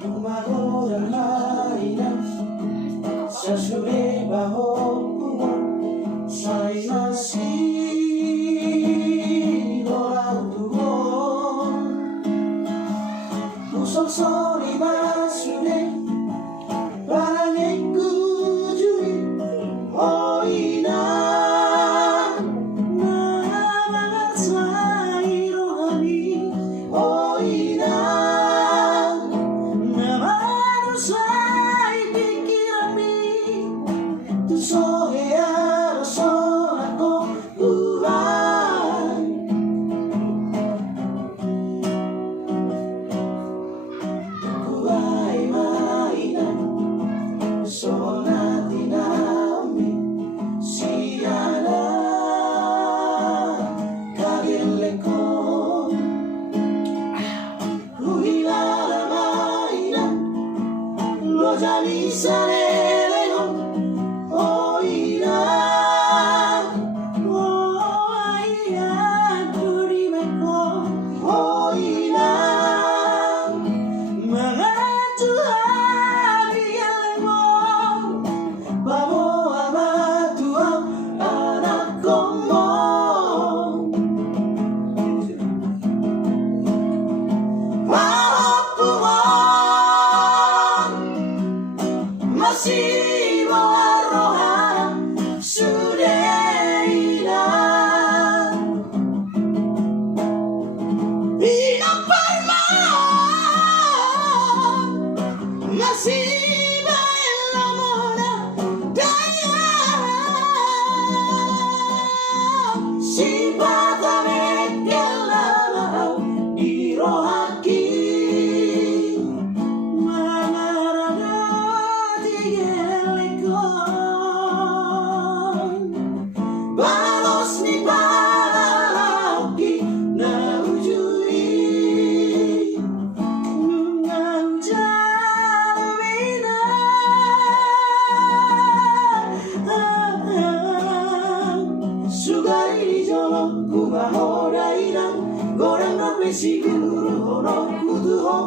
Lumagoran mainan sa suri PAHOPPUMON sa'y masigurado Pusong sorry masuri parang ikujuri o ina Nangangat sa irohani o ina Namano sa ipikirami Tusohe arason ako buhay Kuhay mainan So natin namin siya na kagilikon Huhilala mainan Lo jali sa leleon O ina O ina Durime ko O ina Mga Tuhan iyan mo Bago ama tuang anak ko mo PAHOPPUMON Masih berrohana sudah hilang Bilang permainan masih berlamona daya Simpatamit kailangan irohaki Balos ni panalaki na ujui Nga ujalawina Sugari di jolong kumahorai lang Gorang na pesiguru hono kutuho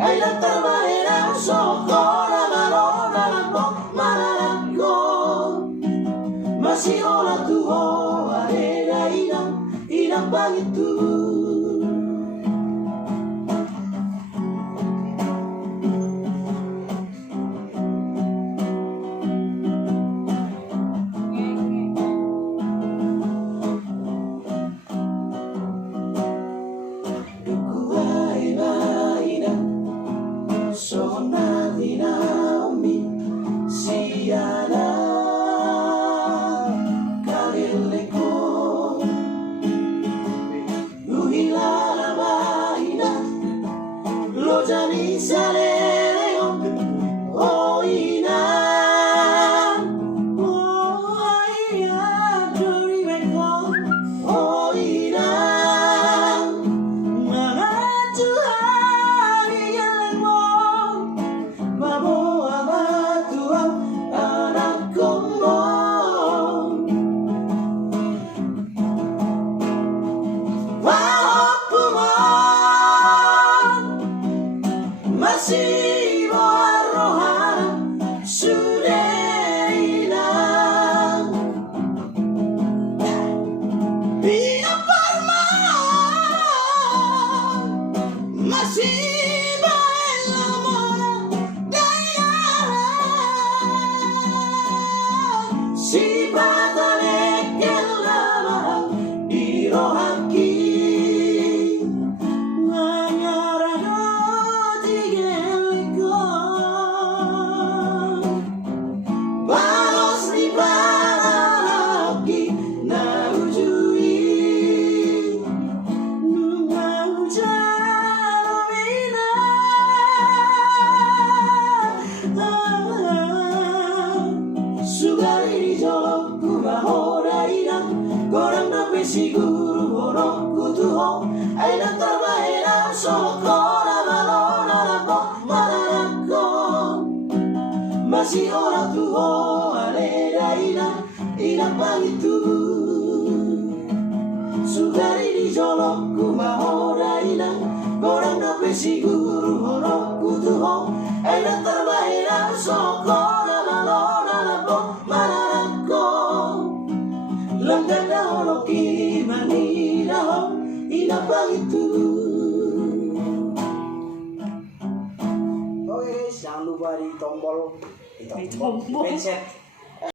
Ay latarmaena sokora marona lambo maralako Masih olah tuho arena inang bagitu Dukuai mainan So natin namin siya na kagilikon Luhilala mainan Lo jani sa leleon O ina O ina Durime ko O ina Mga Tuhan iyan mo Bago ama tuang anak ko mo PAHOPPUMON Masih berrohana sudah hilang Bilang permainan masih berlamona daya Simpatamit kailangan irohaki Nganyarano tigelikon Balos ni panalaki na ujui Nga ujalawina Sugari di jolong kumahorai lang Gorang na pesiguru hono kutuho Ay latarmaena sokora malona lambo maralako Masih olah tuho arena inang bagitu si guru hono kutuho ena terbaik soko nama lona nabo mananako langgada hono kimani daho inapang itu. Oke guys, jangan lupa di tombol, di pencet